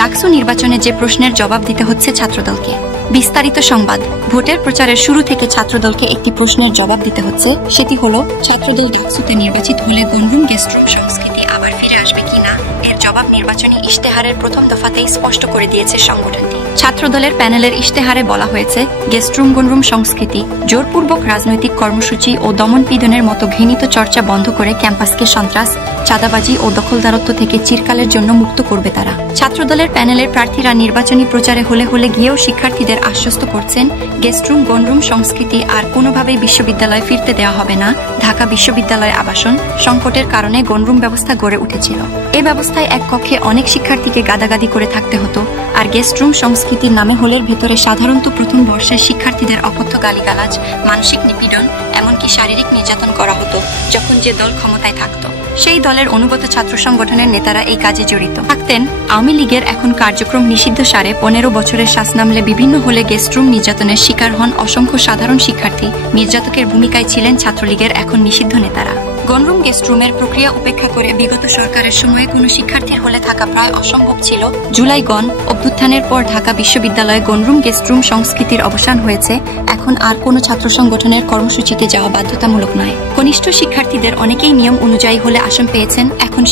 ডাকসু নির্বাচনে যে প্রশ্নের জবাব দিতে হচ্ছে ছাত্রদলকে। বিস্তারিত সংবাদ। ভোটের প্রচারের শুরু থেকে ছাত্রদলকে একটি প্রশ্নের জবাব দিতে হচ্ছে, সেটি হলো ছাত্রদল ডাকসুতে নির্বাচিত হলে গণরুম গেস্টরুম সংস্কৃতি আবার ফিরে আসবে কিনা। এর জবাব নির্বাচনী ইশতেহারের প্রথম দফাতেই স্পষ্ট করে দিয়েছে সংগঠনটি। ছাত্রদলের প্যানেলের ইশতেহারে বলা হয়েছে, গেস্টরুম গণরুম সংস্কৃতি জোরপূর্বক রাজনৈতিক কর্মসূচি ও দমন পীড়নের মতো ঘৃণিত চর্চা বন্ধ করে ক্যাম্পাসকে সন্ত্রাস, চাঁদাবাজি ও দখলদারত্ব থেকে চিরকালের জন্য মুক্ত করবে তারা। ছাত্রদলের প্যানেলের প্রার্থীরা নির্বাচনী প্রচারে হলে হলে গিয়েও শিক্ষার্থীদের আশ্বস্ত করছেন, গেস্টরুম গণরুম সংস্কৃতি আর কোনোভাবেই বিশ্ববিদ্যালয়ে ফিরতে দেওয়া হবে না। ঢাকা বিশ্ববিদ্যালয় আবাসন সংকটের কারণে গণরুম ব্যবস্থা গড়ে উঠেছিল। এই ব্যবস্থায় এক কক্ষে অনেক শিক্ষার্থীকে গাদাগাদি করে থাকতে হতো, আর গেস্টরুম সংস্কৃতির নামে হলের ভেতরে সাধারণত প্রথম বর্ষের শিক্ষার্থীদের অকথ্য গালিগালাজ, মানসিক নিপীড়ন, এমনকি শারীরিক নির্যাতন করা হতো যখন যে দল ক্ষমতায় থাকত। সেই দলের অনুগত ছাত্র সংগঠনের নেতারা এই কাজে জড়িত থাকতেন। আওয়ামী লীগের এখন কার্যক্রম নিষিদ্ধ সারে 15 বছরের শাসনামলে বিভিন্ন হলে গেস্টরুম নির্যাতনের শিকার হন অসংখ্য সাধারণ শিক্ষার্থী। নির্যাতকের ভূমিকায় ছিলেন ছাত্রলীগের এখন নিষিদ্ধ নেতারা। গণরুম গেস্টরুমের প্রক্রিয়া উপেক্ষা করে বিগত সরকারের সময়ে কোনো শিক্ষার্থীর হলে থাকা প্রায় অসম্ভব ছিল। জুলাই গণ অভ্যুত্থানের পর ঢাকা বিশ্ববিদ্যালয়ে গণরুম গেস্টরুম সংস্কৃতির অবসান হয়েছে। এখন আর কোনো ছাত্র সংগঠনের কর্মসূচিতে যাওয়া বাধ্যতামূলক নয়। কনিষ্ঠ শিক্ষার্থীদের অনেকেই নিয়ম অনুযায়ী হলে আসন পেয়েছেন। এখন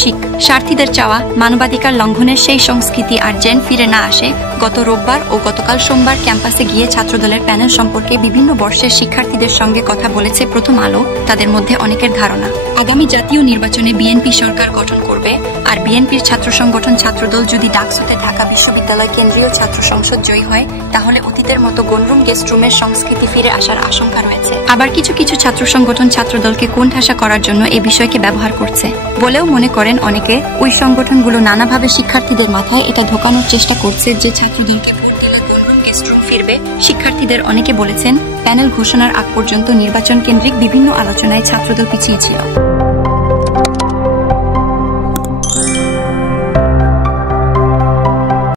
স্বার্থীদের চাওয়া মানবাধিকার লঙ্ঘনের সেই সংস্কৃতি আর যেন ফিরে না আসে। গত রোববার ও গতকাল সোমবার ক্যাম্পাসে গিয়ে ছাত্রদলের প্যানেল সম্পর্কে বিভিন্ন বর্ষের শিক্ষার্থীদের সঙ্গে কথা বলেছে প্রথম আলো। তাদের মধ্যে অনেকের ধারণা, আগামী জাতীয় নির্বাচনে বিএনপি সরকার গঠন করবে, আর বিএনপির ছাত্র সংগঠন ছাত্রদল যদি ডাকসুতে ঢাকা বিশ্ববিদ্যালয় কেন্দ্রীয় ছাত্র সংসদ জয়ী হয়, তাহলে অতীতের মতো গণরুম গেস্টরুমের সংস্কৃতি ফিরে আসার আশঙ্কা রয়েছে। আবার কিছু কিছু ছাত্র সংগঠন ছাত্রদলকে কোণঠাসা করার জন্য এই বিষয়কে ব্যবহার করছে বলেও মনে করেন অনেকে। ওই সংগঠনগুলো নানাভাবে শিক্ষার্থীদের মাথায় এটা ঢোকানোর চেষ্টা করছে যে ছাত্রদলকে ভোট দিলে গণরুম গেস্টরুম ফিরবে। শিক্ষার্থীদের অনেকে বলেছেন, প্যানেল ঘোষণার আগ পর্যন্ত নির্বাচন কেন্দ্রিক বিভিন্ন আলোচনায় ছাত্রদল পিছিয়ে ছিল।